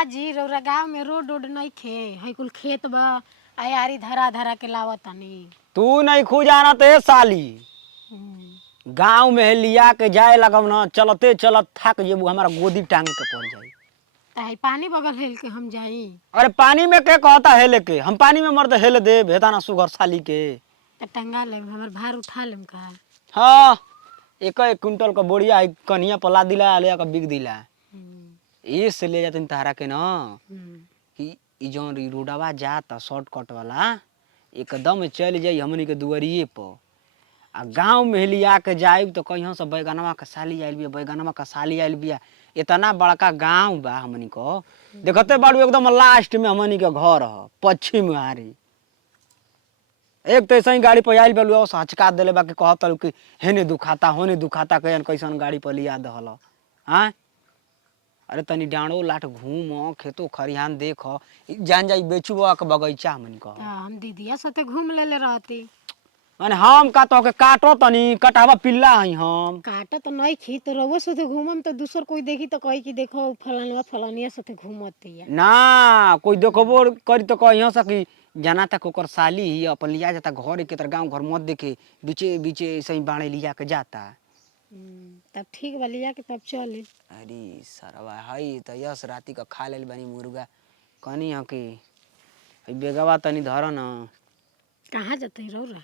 का जी रौरा गाँव में रोड नहीं खे है कुल खेत बा आयारी धरा धरा के लावत तनी। तू नहीं खू जाना तो साली गांव में लिया के जाए लगब ना चलते चलत थक जेबू हमारा गोदी टांग के पड़ जाई। ताही पानी बगल हेल के हम जाई। अरे पानी में के कहता हेले के हम पानी में मर्द हेले दे भेता ना सुगर साली के त टंगा ले हमर भार उठा लेम का। हाँ एक क्विंटल का बोरिया कन्हिया पला दिला ले का बिक दिला ये से ले जाते तारा के ना कि ई जौन रोडवा जाता शॉर्टकट वाला एकदम चल जाई हमनी के दुआरिये पर आ गाँव में लिया के जाइब तो कहीं से बैगनवा का साली आयल बिया बैगनवा का साली आयल बिया इतना बड़का गाँव बा हमनी को देखते बाड़ू एकदम लास्ट में हमनी के घर ह पश्चिम हारी एक तो ऐसा ही गाड़ी पर आयल बेलू हचका दिले बाकी कहत कि हेने दुखाता होने दुखाता कहन कैसन गाड़ी पर लिया दहल। हाँ अरे तनी डाँड़ो लाट घूम खेतो खरिहान देख जान जाई बेचू के बगीचा हमनी को हम दीदिया साथे घूम लेले रहती। माने हम का तो के काटो तनी कटावा पिल्ला हई हम काटा तो नहीं खी तो रउआ साथे घूमम तो दूसर कोई देखी तो कही कि देखो फलानवा फलानिया साथे घूमतिया ना कोई देखबो करी तो कहियो सकी जाना तक ओकर साली ही अपन लिया जाता घर के तर गांव घर मत देखे बीचे बीचे ऐसे ही बाणे लिया के जाता। तब ठीक बा लिया के तब चली। अरे सरवा हई त यस राती का खा लेल बनी मुर्गा कनी ह कि बेगवा तनी धर न कहाँ जते रौरा।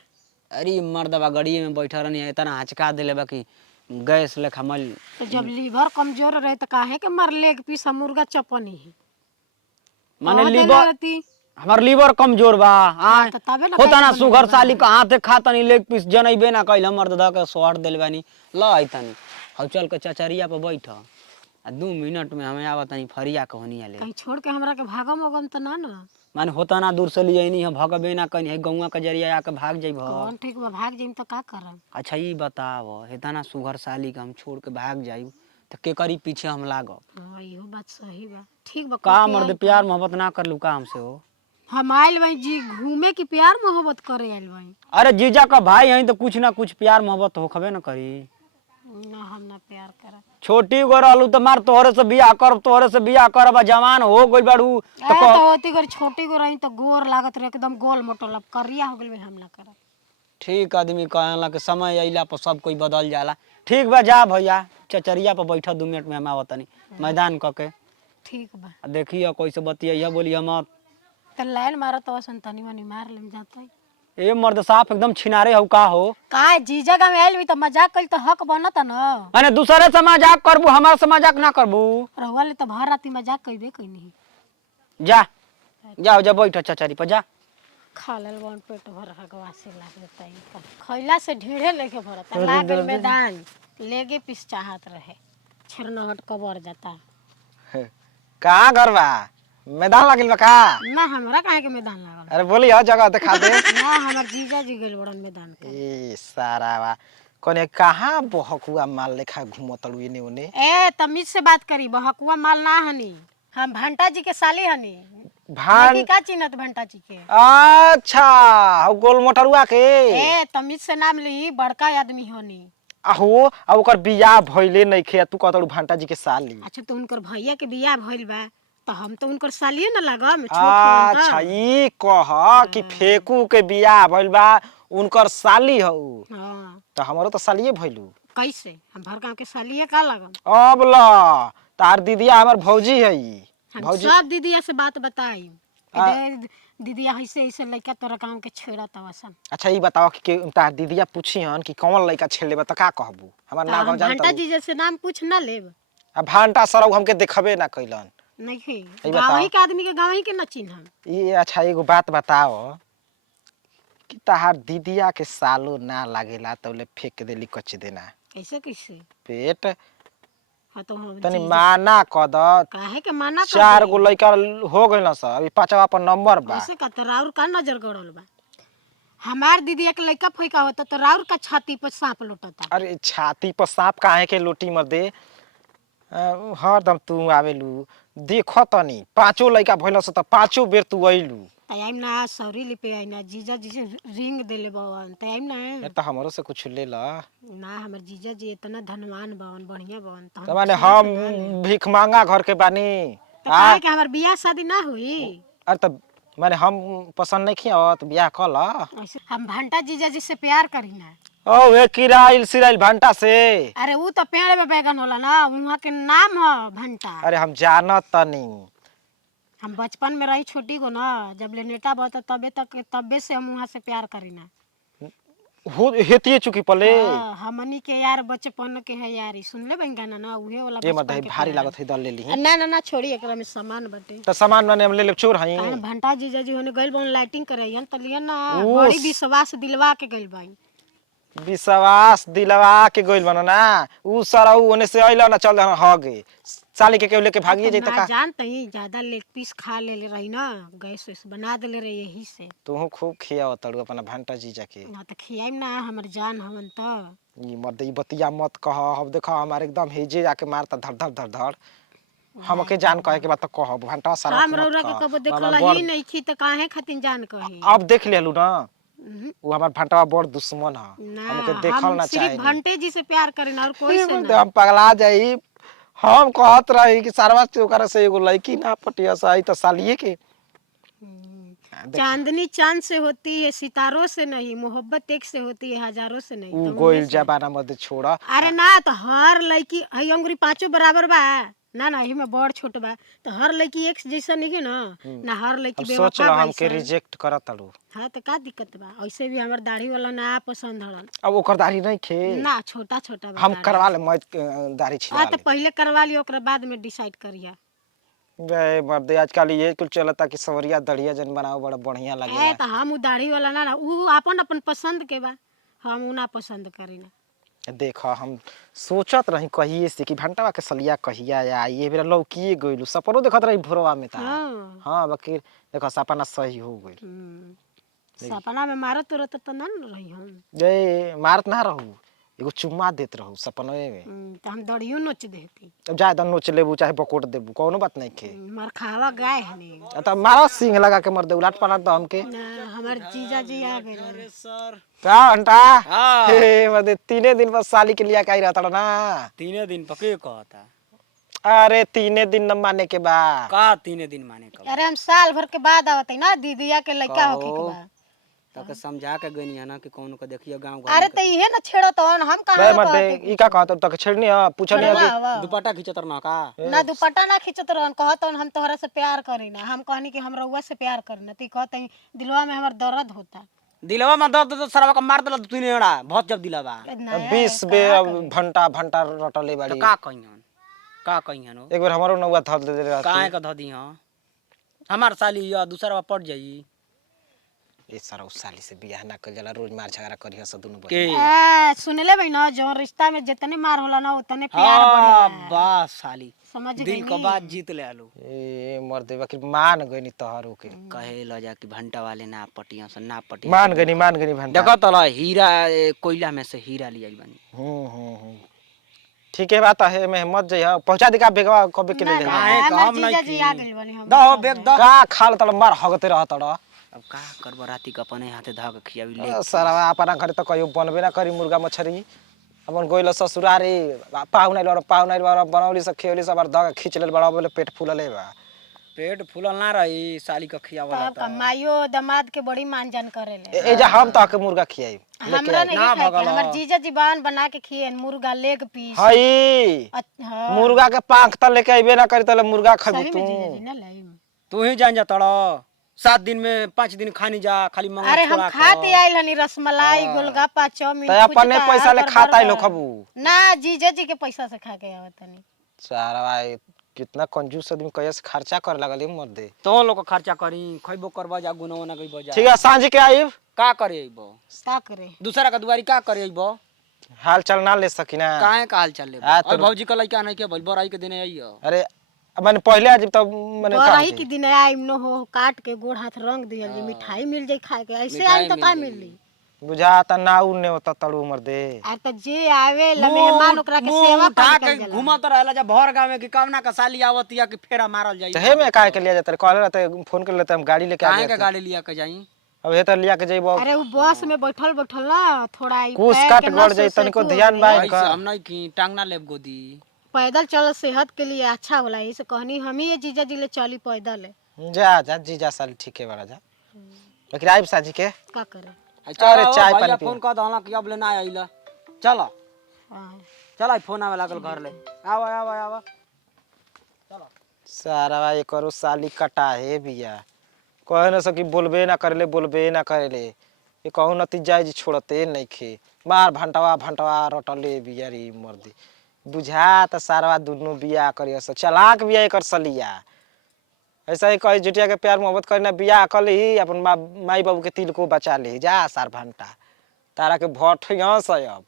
अरे मर्दवा गड़िए में बैठा रहनी इतना हचका दिले बा कि गैस लेखा मल। तो जब लीवर कमजोर रहे तो काहे के मर लेग पीस मुर्गा चपनी है माने लीवर हमार लीवर कमजोर बा तो तबे ना होता ना सुगर साली का हाथे खा तनी लेग पीस जनइबे ना कइल मर्द द के सोहर देले बानी ल आई तनी हौ चल के चचरिया पे बैठ आ 2 मिनट में हमें आवत तनी फरिया कहनी आले कहीं छोड़ के हमरा के भागम ओगम तो ना ना माने होता ना दूर से लिए नहीं हम भगबे ना कहीं है गौवा के जरिया आके भाग जाइब। कौन ठीक बा भाग जाइम तो का करम। अच्छा ये बताव हेता ना सुगर साली का हम छोड़ के भाग जाइब तो के करी पीछे हम लागब। हां इहो बात सही बा ठीक बा का मर्द प्यार मोहब्बत ना कर लू का हमसे हो। हम आइल भाई जी घूमे की प्यार मोहब्बत करे आइल भाई। अरे जीजा का भाई हई तो कुछ ना कुछ प्यार मोहब्बत होखबे ना करी। ना हम ना प्यार करब छोटी गो रहलू तो मार तोहरे से बियाह करब तोहरे से बियाह करब जवान हो गइल बाड़ू तो होती कर छोटी गो रही तो गोर लागत रहे एकदम गोल मोटल अब करिया हो गेल भाई हम ना करब। ठीक आदमी कहला के समय अइला पर सब कोई बदल जाला। ठीक बा जा भैया चचरिया पर बैठा 2 मिनट में हम आवत तनी मैदान क के ठीक बा देखिए कैसे बतिया बोलिए मत तो लाइन मारो तो संतनी मनी मार लेम जाते। ए मर्द साफ एकदम छिनारे हो का हो का जीजा का में आइल भी तो मजाक कइल तो हक बनत न। माने दूसरे से मजाक करबू हमार से मजाक ना करबू रहुआ ले तो भर राती मजाक कइबे कइनी। जा जाओ जा बैठ चचरी पर जा खा लेल वन पेट भर हगवा से लागे तई का खइला से ढेरे लेके भरत लागल मैदान लेगे पिस चाहत रहे छरनहट कबर जाता। कहां घर बा मैदान लागिल बा का ना हमरा काहे के मैदान लागल। अरे बोली हर जगह दिखा दे ना हमर जीजा जी गेल बड़न मैदान के। ए सारा बा कोने कहां बहकुआ माल लेखा घुमतलू एने ओने। ए तमीज से बात करी बहकुआ माल ना हनी हम भंटा जी के साली हनी भान का चिन्हत भंटा जी के। अच्छा हौ गोल मोटरुआ के ए तमीज से नाम ली बड़का आदमी हनी। आहो आ ओकर बियाह भइले नइखे तू कहतलू भांटा जी के साली। अच्छा तो उनकर भैया के बियाह भइल बा तो हम तो उनकर सालिए न लागम छोट अच्छा ई कह कि फेकू के बियाह भइल बा उनकर साली हौ। हां तो हमरो तो सालिए भइलू कैसे हम भर गांव के सालिए का लागम। अब ल तार दीदिया हमर भौजी हई भौजी सब दीदिया से बात बताई दीदिया ऐसे ऐसे लइका तोरा गांव के छेड़ा तवसन। अच्छा ई बताओ कि तार दीदिया पूछी हन कि कौन लइका छेड़ले बा त का कहबू हमर ना गांव जानता भंटा जी जैसे नाम पूछ ना लेब। आ भांटा सरौ हमके देखबे ना कइलन नहीं है गांव ही के आदमी के गांव ही के न चिन्ह। ये अच्छा एगो बात बताओ कि ताहार दीदिया के सालो ना लागेला तो ले फेंक देली कच देना कैसे कैसे पेट हाँ तो हम तनी माना क द काहे के माना कर 4 गो लइका हो गइल स अभी 5वां पर नंबर बा कैसे का राउर का नजर गड़ल बा। हमार दीदी एक लइका फइका होता तो राउर का छाती पर सांप लोटता। अरे छाती पर सांप काहे के लोटी मर दे हरदम तू आवेलू देखो तनी 5 लइका भइल स त 5 बेर तू आइलू टाइम ना सॉरी लिपे आई ना जीजा जी से रिंग देले बावन टाइम ना ए त हमरो से कुछ ले ला ना हमर जीजा जी इतना धनवान बावन बढ़िया बावन त माने हम भीख मांगा घर के बानी तो काहे कि हमार बियाह शादी ना हुई। अरे तब माने हम पसंद नहीं किया तो बियाह कर ला। ऐसे हम भंटा जीजा जी से प्यार करी ना। ओ वे किराइल सिराइल भंटा से। अरे वो तो पेड़ में बैगन होला ना, वहाँ के नाम है भंटा। अरे हम जानत तनी। हम बचपन में रही छोटी को ना, जब ले नेटा बहुत तबे से हम वहाँ से प्यार करी ना। हो हेतिए चुकी पले। हाँ, हमनी के यार बचपन के है यारी, सुन ले बन गाना ना, उहे वाला ये मत बचपन के भारी प्यार लागत है दल ले ली। है। ना ना ना छोड़ी, एकरा में सामान बटे। तो सामान माने हम ले ले चोर हई। काहे भंटा जीजा जी होने गइल बन लाइटिंग करैहन त लियन ना, उस। बड़ी विश्वास दिलवा के गइल बाई। विश्वास दिलवा के गइल बना ना, उ सरऊ ओने से आइला ना, चल हगे साली के केहू लेके भागिए जैत ना का। जानत ही ज्यादा लेग पीस खा ले रही ना, गैस वैस बना देले रही यही से। तू खूब खिया तड़ू अपना भंटा जीजा के। ना तो खियाई ना, हमर जान हवन त। ई मत ई बतिया मत कह। अब देखो हमारे एकदम हेजे आके मारता धड़ धड़ धड़ धड़। हमके जान कहे के बात तो कह भंटा सारा हम रौरा के कबो देखल ही नहीं छी त काहे खातिर जान कही। अब देख लेलू ना, वो हमार भंटा बड़ दुश्मन है। ना हमके देखल ना सिर्फ चाहिए। भंटे जी से प्यार करें और कोई से ना। हम पगला जाई। हम कहत रही कि सारवा से ओकरा से एगो लड़की ना पटिया साई तो सालिए के। चांदनी चांद से होती है, सितारों से नहीं। मोहब्बत एक से होती है, हजारों से नहीं। उ तो गोइल जमाना मत छोड़ा। अरे ना तो हर लड़की हई अंगुरी पांचों बराबर बा ना, ना ही में बड़ छोट बा, तो हर लड़की एक जैसा नहीं ना, ना हर लड़की अब सोच बेवफा लो बा हमके ऐसन। रिजेक्ट करत तड़ू। हाँ तो का दिक्कत बा, ऐसे भी हमर दाढ़ी वाला ना पसंद हड़न अब ओकर दाढ़ी नहीं खे। ना, छोटा छोटा बा हम दाढ़ी। करवा ले मत दाढ़ी छिलवा हाँ तो ले। पहले करवा लियो, ओकरा बाद में डिसाइड करिया। गए मर्दे आजकल ये कुल चलता कि सवरिया दढ़िया जन बनाओ बड़ा बढ़िया ए लगेला। तो हम उ दाढ़ी वाला ना, उ अपन अपन पसंद के बा, हम उ ना पसंद करी ना। देखो हम सोचत रही कहिए से कि भंटावा के सलिया कहिया आई, ये बेरा लौकिए गइलू। सपनो देखत रही भोरवा में ता। हाँ। हां बाकी देखो सपना सही हो गइल। सपना में मारत तुरत तो ना न रही हम। जे मारत ना रहू, एगो चुम्मा देत रहू सपनवे में। तो हम दड़ियो नोच देती। अब जाए दन नोच लेबू चाहे बकोट देबू कोनो बात नहीं खे। मरखावा गाय हने। त मारा सिंग लगा के मर दे उलाट पलाट द हमके। ना हमार जीजा जी आ गए। अरे सर का घंटा हाँ। हे मर्दे 3 दिन बस साली के लिया काई रहता ना। 3 दिन पके कहता। अरे 3 दिन न माने के बा। का 3 दिन माने का? अरे हम साल भर के बाद आवत है ना, दीदिया के लड़का होके के बा। तके समझा के गनी है ना कि कौन को देखियो गांव अरे तो इहे ना छेड़ो तो हम बे कहां मर्दे कहते ई का कहत तक छेड़नी है पूछनी है कि दुपट्टा खींचत ना का? ना दुपट्टा ना खींचत रहन, कहत हम तोहरा से प्यार करी ना। हम कहनी कि हम रउआ से प्यार करना, ती कहत दिलवा में हमर दर्द होता। दिलवा में दर्द तो सरवा का मार देला तू नेड़ा बहुत जब दिलवा। 20 बे घंटा घंटा रटले तो बाड़ी। का कहियन? का कहियन हो? एक बार हमरो नौवा धल दे रहती। काहे का ध दी हां? हमार साली या दूसरा पड़ जाई। ए सारा उस साली से बियाह ना कर जाला, रोज मार झगड़ा करिया सब दोनों के बड़ी। सुनले भाई ना, जो रिश्ता में जितने मार होला ना उतने प्यार हां बढ़ेला। बा साली समझ दिल का बात जीत ले आलू। ए मर्दे बाकी मान गनी तोहरो के। कहे ल जा कि भंटा वाले ना पटिया से ना पटिया। मान गनी भंटा। देखो तला हीरा कोयला में से हीरा लिया बानी। ठीक है बात है, मैं मत जइहा पहुंचा दे का बेगवा कबे के ले जाई। काहे का हम जीजा नहीं जी आ गइल बानी हम। दो बेग दो। का खाल तड़ मार हगते रहत तड़। अब का करब राती के अपने हाथे धा के खियावी ले। सरवा अपना घरे त कहियो बनबे ना करी मुर्गा मछरी। अपन गोइल ससुरारी पाहुनाइल और पाहुनाइल और बनौली से खेवली सब और ध खींच लेल बड़ा बोले पेट फूलले बा। पेट फूलल ना रही साली का खियावला तब कमाइयो दामाद के बड़ी मानजान करेले। ए जा हम त के मुर्गा खियाई हमरा नहीं खाए के, हमर जीजा जी बान बना के खिएन मुर्गा लेग पीस। हई हां मुर्गा के पांख त लेके आइबे ना करी तले मुर्गा खइबू सही तू। में जीजा जी ना लाइम। तू ही जान जा तड़ 7 दिन में 5 दिन खानी जा खाली मंगा अरे हम छोड़ा खाते आइल हनी रसमलाई गोलगप्पा चाउमीन। त अपने पैसा ले खाता लो खबू। ना जीजा जी के पैसा से खा के आवत हनी। सारा कितना कंजूस आदमी कैसे खर्चा कर लगल मत दे। तो लोग खर्चा करी खइबो करबा जा गुनवा ना गइबो जा। ठीक है सांझ के आइब का करे अइबो? का करे दूसरा का दुआरी का करे अइबो? हाल चल ना ले सकिना। काहे का हाल चल ले? और भौजी का लइका नहीं के बोल बराई के दिन आइयो। अरे मैंने पहले आज तब मैंने बरही के दिन आइम न हो, काट के गोड़ हाथ रंग दियल जे मिठाई मिल जाई खाए के। ऐसे आई तो का मिली? बुझाता ना उन्ने होता तड़ू मर दे। आ त जे आवे ला मेहमान ओकरा के सेवा उठा कर के घुमत रहला जा भर गांव में कि कामना का साली आवत या कि फेरा मारल जाई। हे में काहे के लिया जाता कहले रहते फोन कर लेते हम गाड़ी लेके आ काहे के जाते। गाड़ी लिया के जाई? अब हे त लिया के जइबो। अरे उ बस में बैठल बैठल ना थोड़ा कुछ काट गड़ जाई तनिको ध्यान बा ऐसे हम नहीं की टांगना लेब गोदी। पैदल चल सेहत के लिए अच्छा होला, इसे कहनी हम ही ये जीजा जी ले चली पैदल है। जा जा जीजा साल ठीक है बड़ा जा, लेकिन आइब साजी के का करे। अरे चाय भैया पानी फोन कर दहला कि अब ले ना आइला। चल हाँ। चल फोन आवे लागल घर ले। आवा आवा आवा सारा ये करो साली कटा है बिया, कहे न सकी बोलबे ना करेले ये कहू नतीजा जी छोड़ते नहीं खे, बार भंटवा रटले बिया रे मर्दी। बुझा त सारवा दोनों बिया करिया से चलाक बिया एकर सलिया। ऐसा ही कही जुटिया के प्यार मोहब्बत करना बिया कर ही अपन माई बाबू के तिल को बचा ले जा सार भंटा, तारा के भट यहाँ से अब